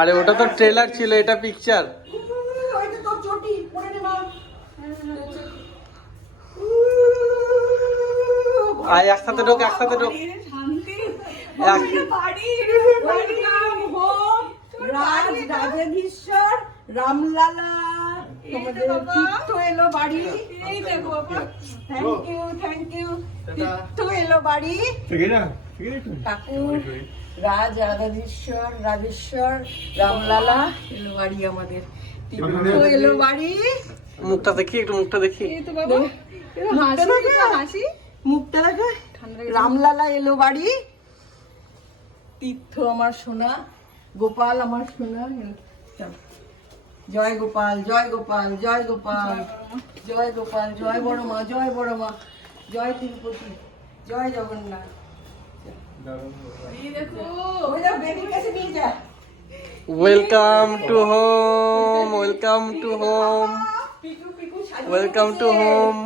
আরে ওটা তো ট্রেলার ছিল, এটা পিকচার। আয় একসাথে ঢোক, একসাথে ঢোক। রাজেশ্বর রামলালা তোমাদের তীর্থ এলো বাড়ি। এই দেখো বাবা, থ্যাংক ইউ তীর্থ এলো বাড়ি। ঠাকুর রাজেশ্বর রামলালা এলো বাড়ি, আমাদের তীর্থ এলো বাড়ি। মুখটা দেখি, একটু মুখটা দেখি। হাসি মুখটা দেখা। রামলালা এলো বাড়ি, তীর্থ আমার সোনা, গোপাল আমার সোনা। জয় গোপাল, জয় গোপাল, জয় গোপাল, জয় গোপাল, জয় বড় মা, জয় বড় মা, জয় তিরুপতি, জয় Jagannath. Welcome to home, welcome to home, welcome to home.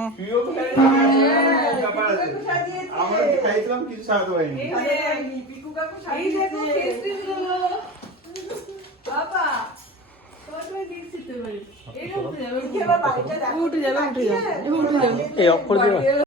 উঠে যাবে।